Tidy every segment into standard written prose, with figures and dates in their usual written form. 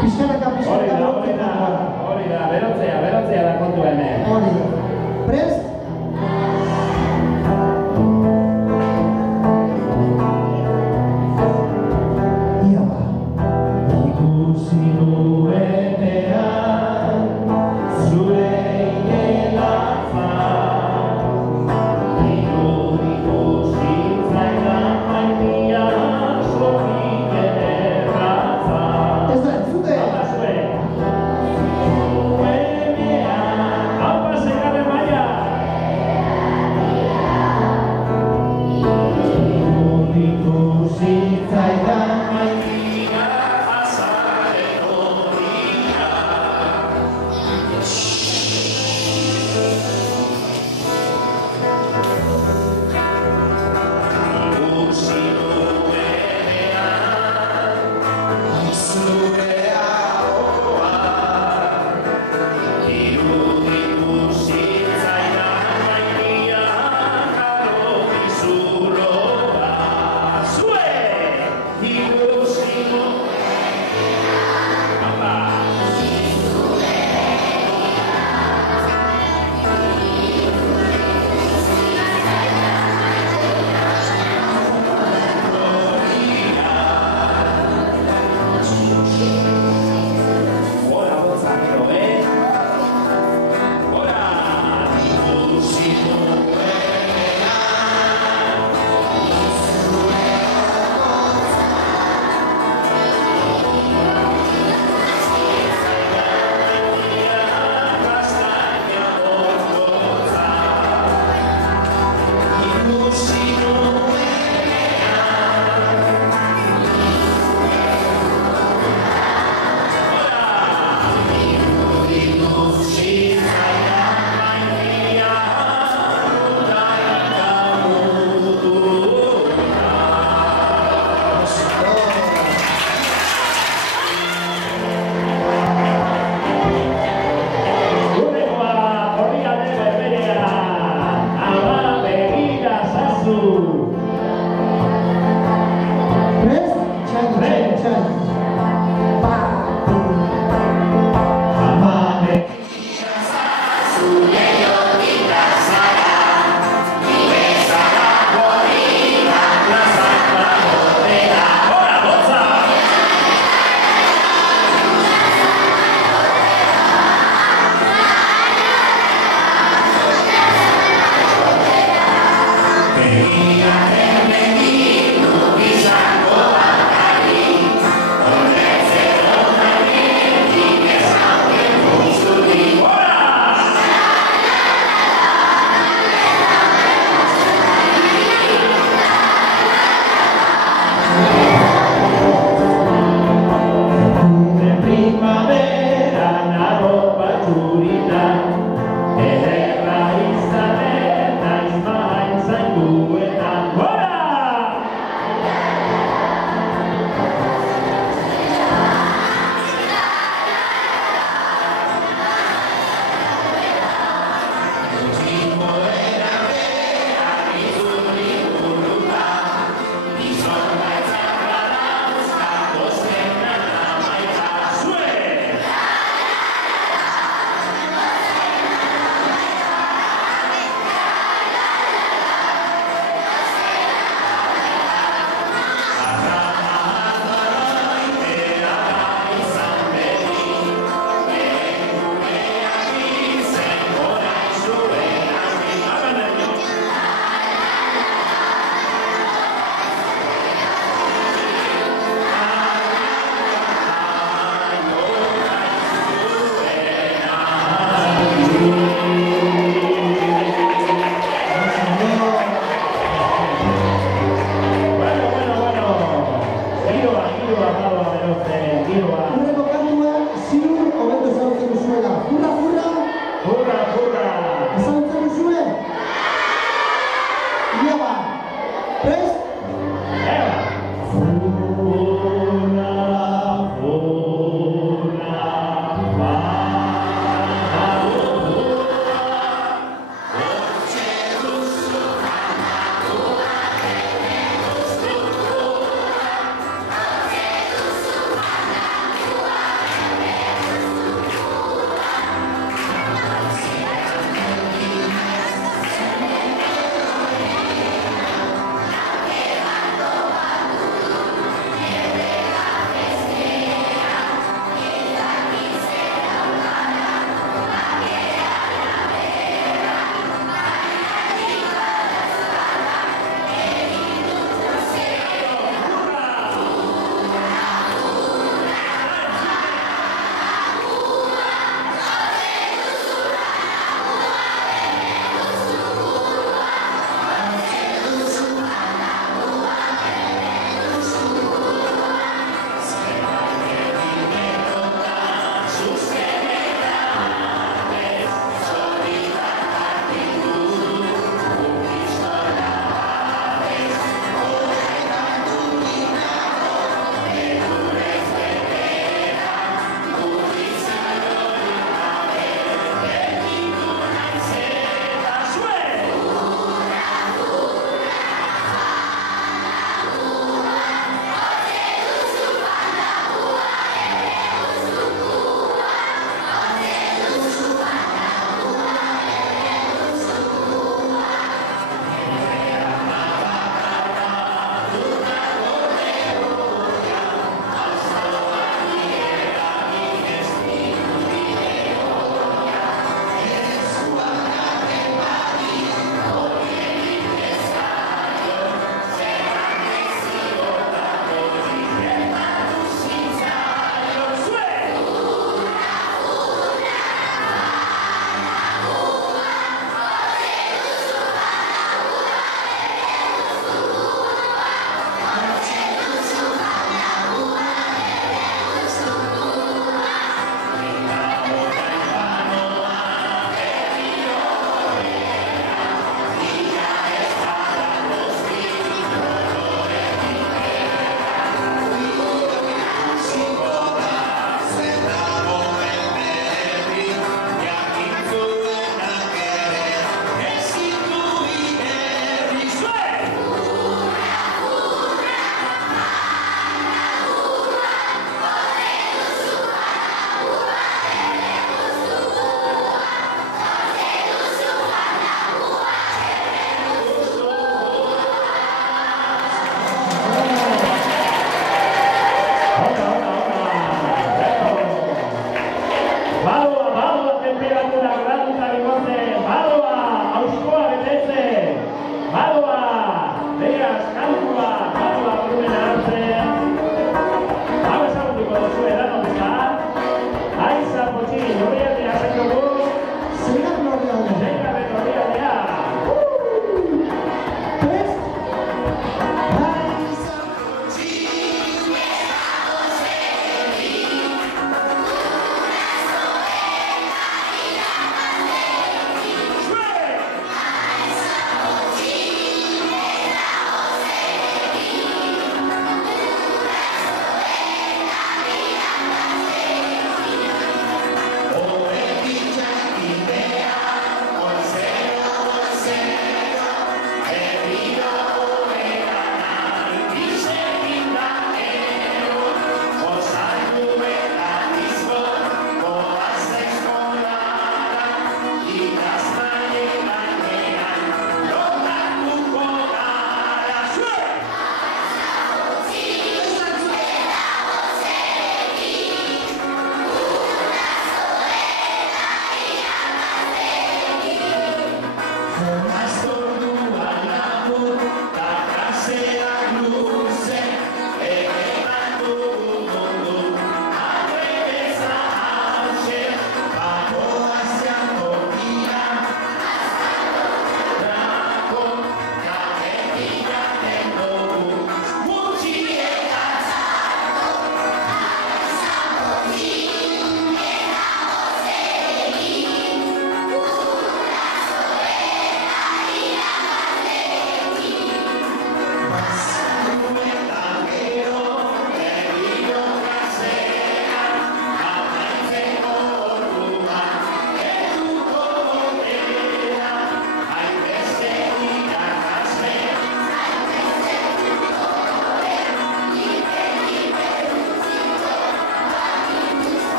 Hori da, berotzea da kontu hemen. Hori da. Prest? Ia ba. Ikusi nuenean, zure inelatza, irudiko zitzaidan maitia sotik erratza. Ez da, entzute! Zitzaidan maitia azareko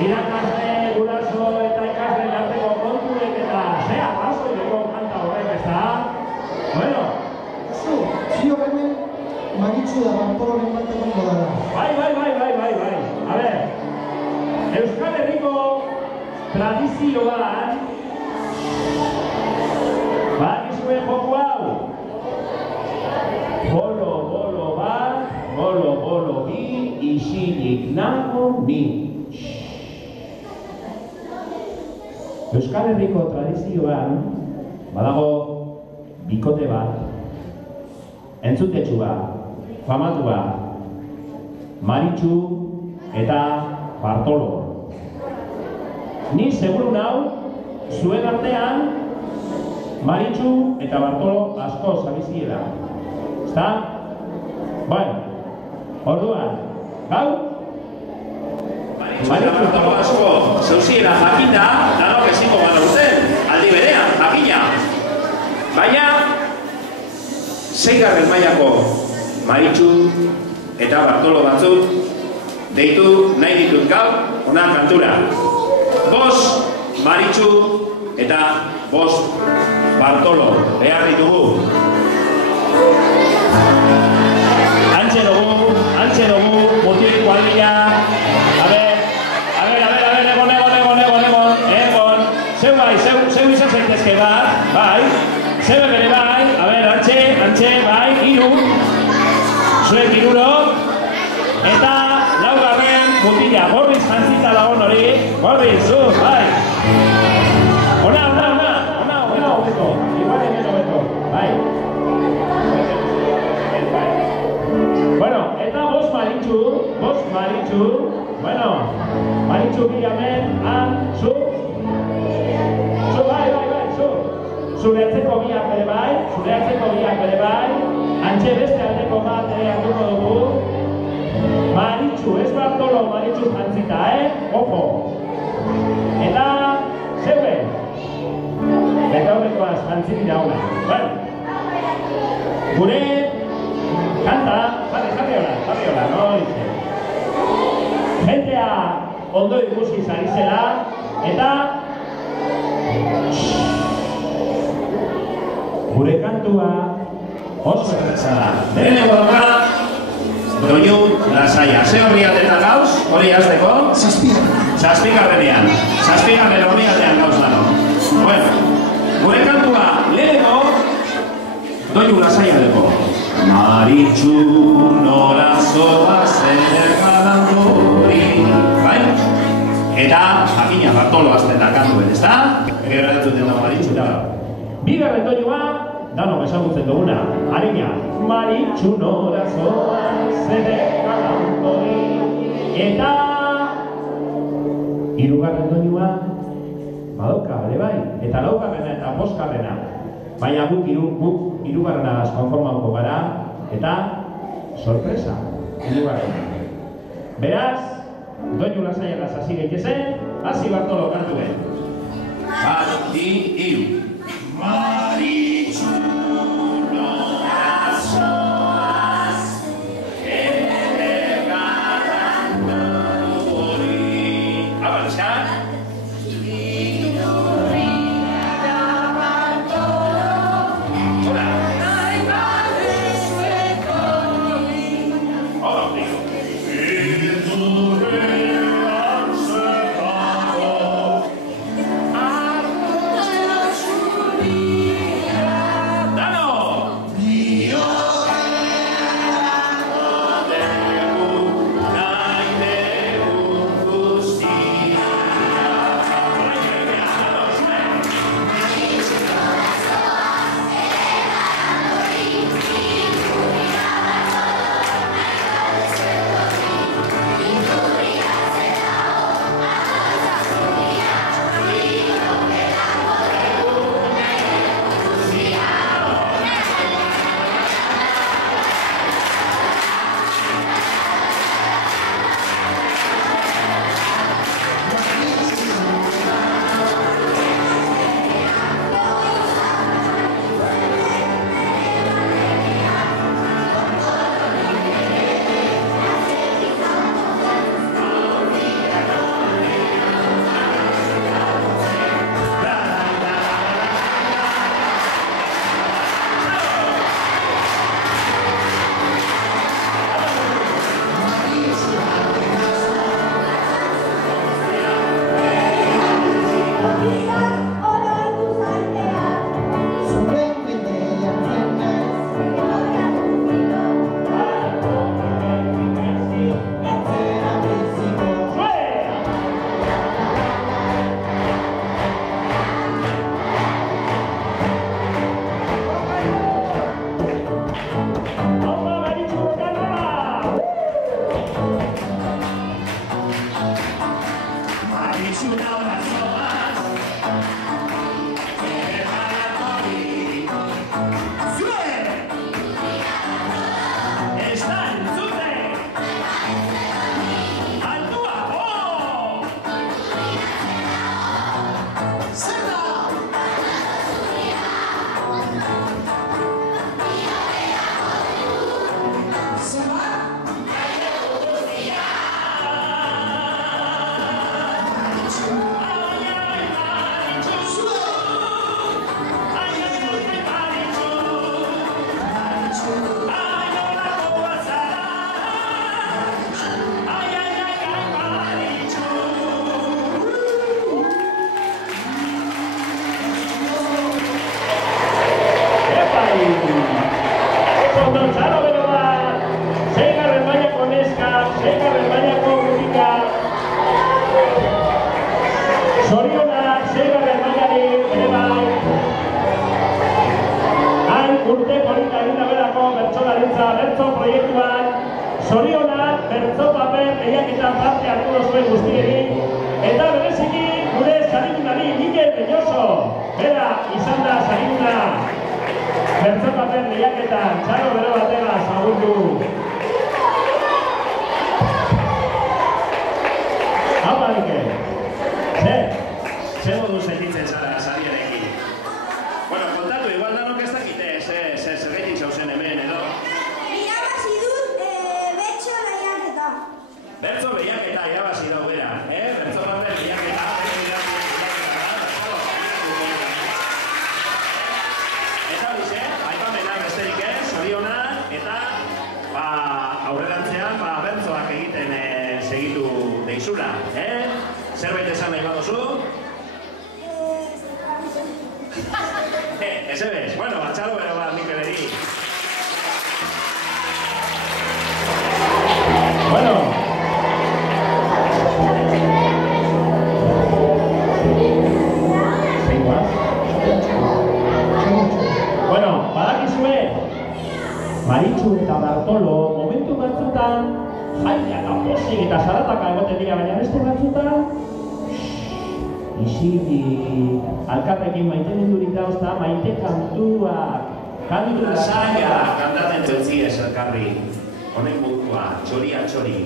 Irakasle, guraso eta ikasleen arteko kontuek eta zea arrazoiteko kanta horrek, ezta? Bueno. Zio hemen Maritxu da Bartoloren bat egongo dara. Bai. A ber, Euskal Herriko tradizioan badakizue joku hau. Bolo bat, bolo bi, isilik nago ni. Euskal Herriko tradizioan badago bikote bat, entzutetxua, famatua, Maritxu eta Bartolo. Ni seguru nau, zuen artean Maritxu eta Bartolo asko zabiziela. Ezta? Bueno, orduan, gaur? Maritxu eta Bartolo asko zeuziela jakinda, danok ezingo gara urten, aldi berean, jakina. Baina, 6. mailako Maritxu eta Bartolo batzuk deitu nahi ditut gaur, ona kantura. 5 Maritxu eta 5 Bartolo behar ditugu. Antxe dugu, mutilik kuadrilla. A ver, egon. Zeu izan zaitezke bat, bai. Zeu bere bai, a ver, antxe, bai, 3. Zuek 3. Eta 4. mutila, gorriz jantzita lagon hori. Gorriz, zu, bai. Ona, hobeto. Igual hemen hobeto, bai. Bueno, eta 5 Maritxu. Bueno, Maritxu bilamen, zu. Zu, bai, zu. Zure atzeko biak bere bai. Antxe beste aldeko bat hartuko dugu. Maritxu, ez Bartolo, Maritxu jantzita, Ojo. Eta, zeue. Eta horrekoaz jantzit dira hona. Bueno. Gure kanta, jarri hola, no dice. Jentea ondo ikusi zari zela, eta gure kantua oso erretza da. Lehenengo doka, doinu lasaia. Ze horriatetan gauz, hori azteko? 7. horriatean gauz dano. Bueno, gure kantua lehenengo, doinu lasaia deko. Maritxu nora zoaz ergadan hori. Bai? Eta, jakina, Bartolo azten da kantuen, ezta? Gero erantzuten dago Maritxu da. Bigarren doinua, danok ezagutzen duguna, harina. Maritxu nora zoaz ergadan hori. Eta 3. doinua, badauka, bere bai. Eta 4. eta 5. Baina guk 3. konformauko gara, eta sorpresa, 3. Beraz, doinu lasaiak hasi gaitezen, hasi Bartolo kantuen. 1, 2, 3. Maritxu nora zoaz ergadan hori. Abantzak? zuen guztieri, eta bereziki gure zarinunari Miguel Beñoso, bera izan da zarinuna bertzopaper lehiaketan, txaro bero batera zagurtu. Hau Mikel, zer modu sentitzen zara sariarekin? Bueno, kontatu, igual danok ez dakite, zergeitik zauzen hemen, edo? Irabazi dut bertso lehiaketa. Bertso lehiaketa irabazi dau bera, bertso paper lehiaketa. Eta bize, aipamena besterik ez, zorionak, eta aurrerantzean bertsoak egiten segitu deizula, Zerbait esan nahi baduzu? Ez ebes, bueno, batxalo bero bat Mikeleri. Bueno. Bueno, badakizue, Maritxu eta Bartolo momentu batzutan jaia eta posik eta zarataka egoten dira, baina beste batzutan isilik, alkarrekin maite mundurik dauzta, maite kantuak. Kantu lasaia kantaten zentziez elkarri. Honek mundua, txoria txori.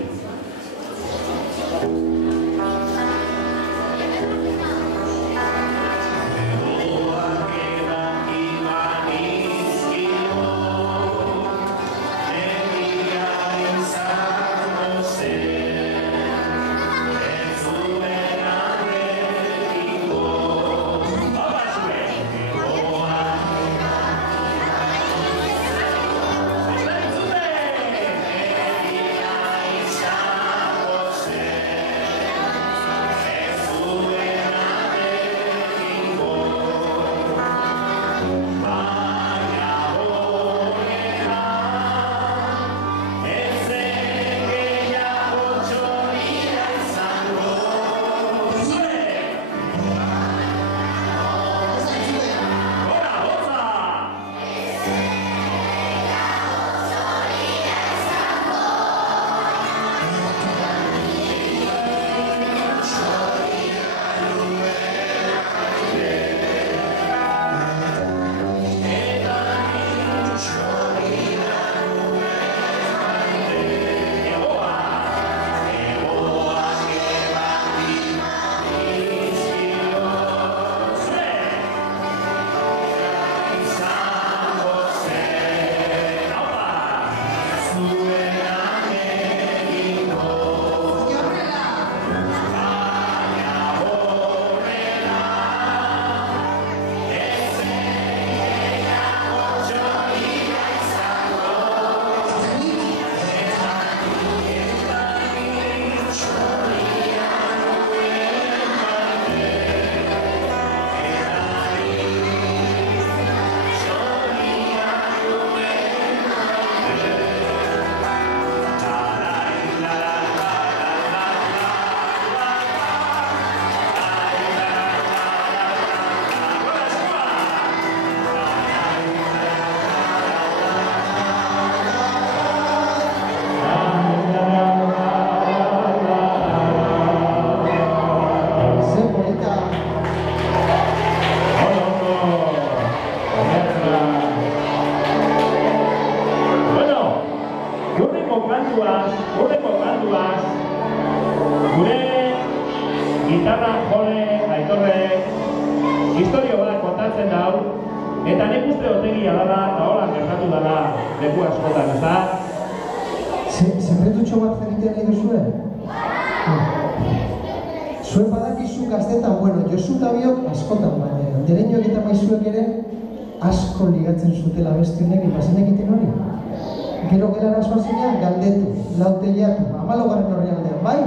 Historio bat kontatzen dau, eta nik uste otegia dala, eta hola gertatu dala leku askotan, ez da? Sekretutxo bat egitean nahi duzuen? Zuen badakizu gaztetan, bueno, Josu eta biok askotan, baina dereinoak eta maizuek ere asko ligatzen zutela beste honekin, bazen egiten hori? Gero gelara asbazinean galdetu, lauteiatu, 14. horri aldean, bai?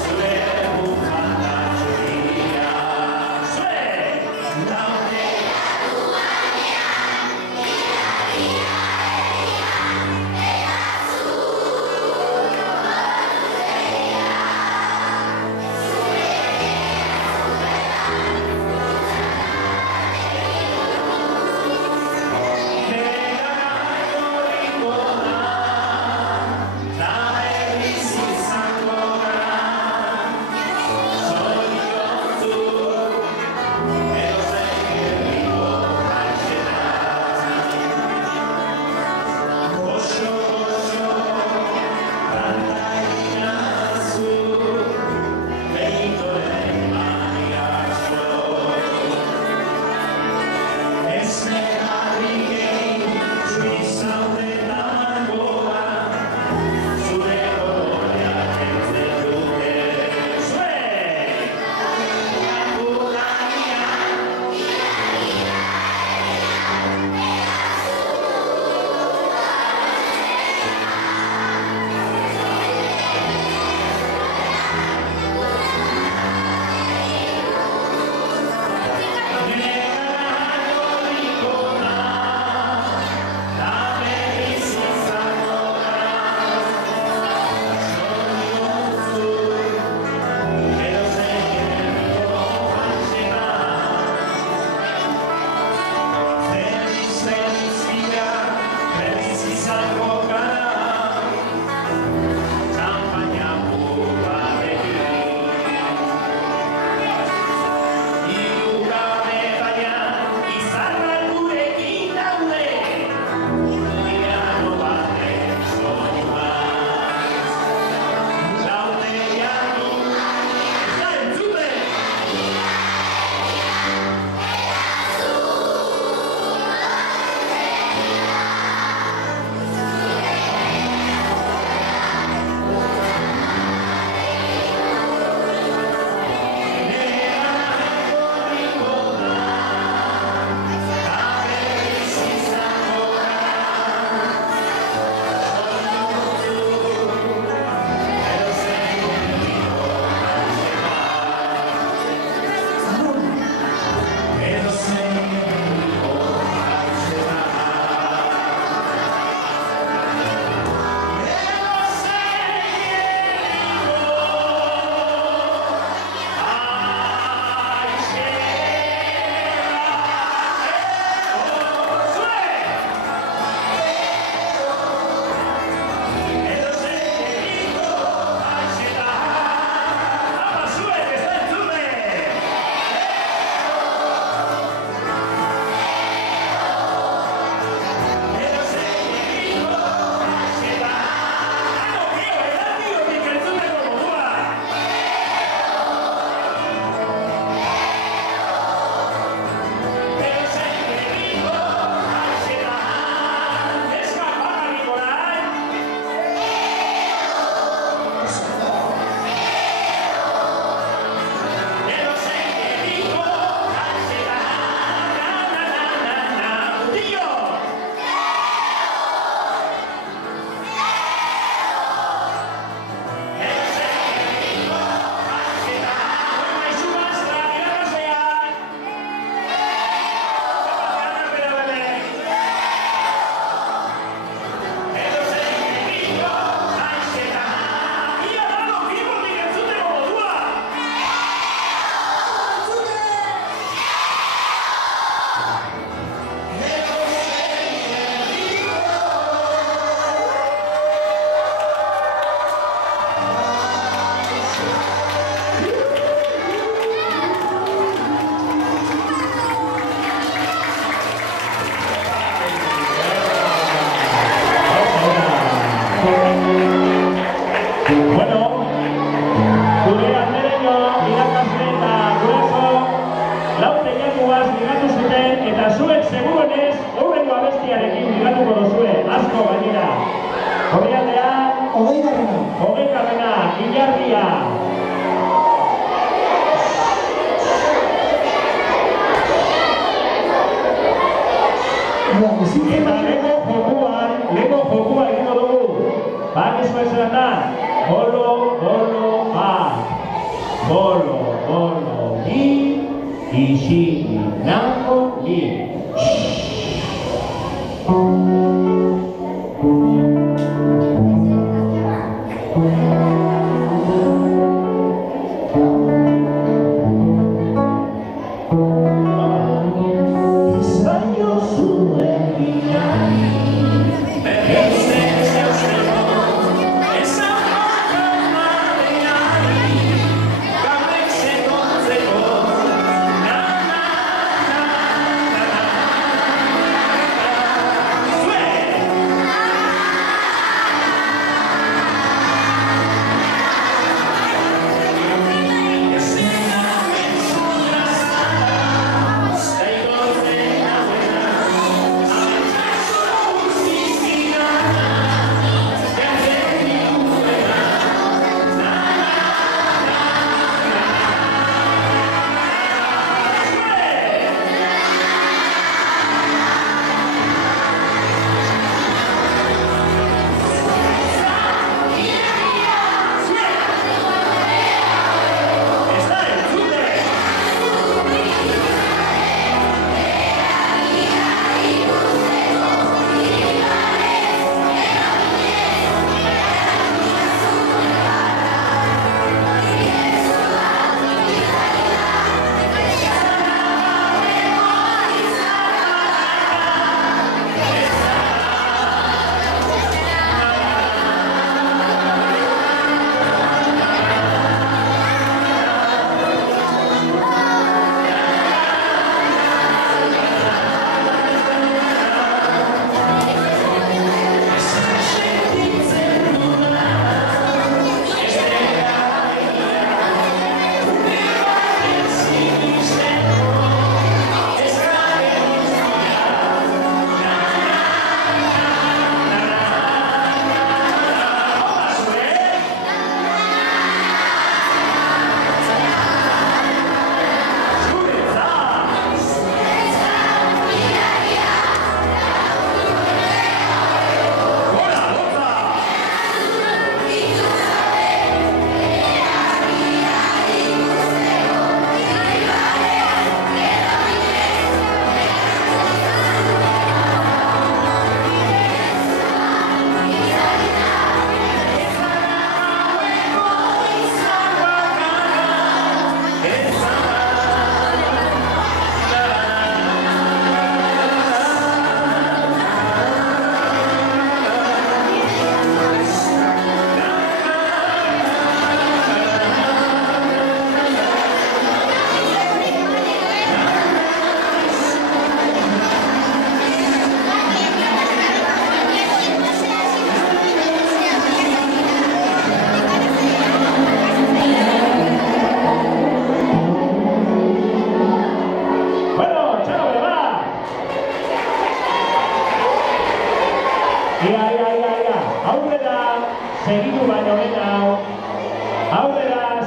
Zuen Bueno, gure andereño irakasle eta guraso lau teilakuaz ligatu zuten eta zuek seguruenez hurrengo abestiarekin ligatuko duzue asko gainera. Orrialdean, 20garrena, Ilargia. Eta lego jokua egingo dugu. Bakizu ezetan, bolo, bi, isi, nako, bi.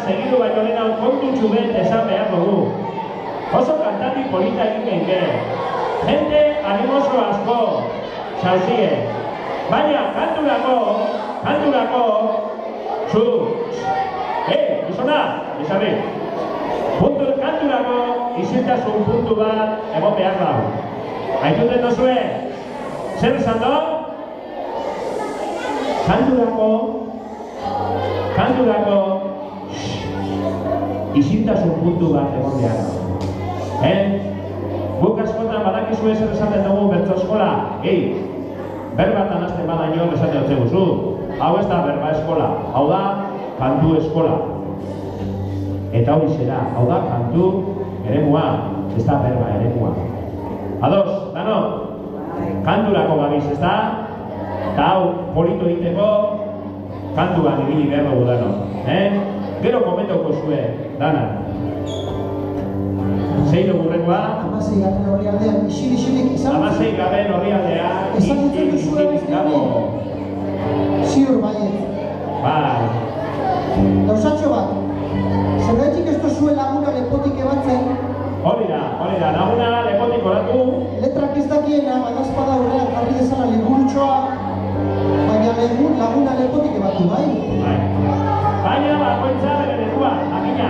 segidu baino lehenago kontutxu bet esan behar dugu. Oso kantati polita egin genke. Jende animoso asko, sauzie. Baina kanturako, zu, gizona, izarri. Kanturako isiltasun puntu bat egon behar dago. Aituten dozue, zer esan do? Kanturako isiltasun puntu bat egon behar dago. Guk askotan badakizu ezer esaten dugu bertso eskola, berbatan hasten badaino esaten dut zeguzu. Hau ez da berba eskola, hau da kantu eskola. Eta hori zera, hau da kantu eremua, ez da berba eremua. Ados, dano, kanturako gabiz, ez da? Eta hau polito egiteko, kantuan ibili behar dugu dano. Gero komentoko zue, dana. Zein dugu rengoa? Amasei garren horri aldean, isilik izan. Amasei garren horri aldean, isilik dago. Ziur baiet. Bai. Gauzatxo bat, zergatik ez duzue laguna lepotik ebatzen? Hori da, laguna lepotik oratu. Letrak ez dakiena, badazpada aurrean jarri dezala liburutxoa, baina laguna lepotik ebatu, bai? Bai. Baina, bakoitza bere lekua, Jakina.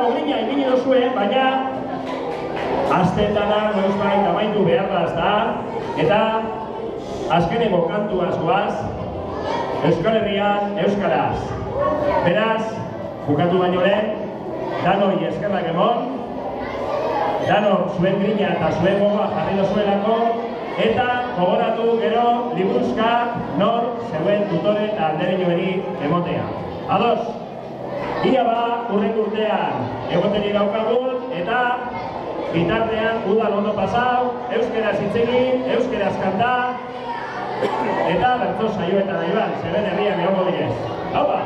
dago grina ipini duzue, baina aztendana noizbait amaitu behar da, ezta? Eta azkeneko kantua zoaz, Euskal Herrian euskaraz. Beraz, bukatu baino lehen, danoi eskerrak emon, danok zuen grina eta zuen gogoa jarri dozuelako, eta gogoratu gero liburuzka nor zeuen tutore eta alderinoeri emotea. Ados, ia ba urrengo urtean egoterik daukagun, eta bitartean udal ondo pasau, euskeraz hitz egin, euskeraz kanta, eta bertso saioetan nahi bat, zeben herrian egongo direz. Hau ba!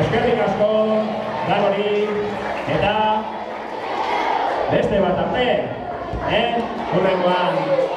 Eskerrik asko, danori, eta beste bat arte, hurrengoan.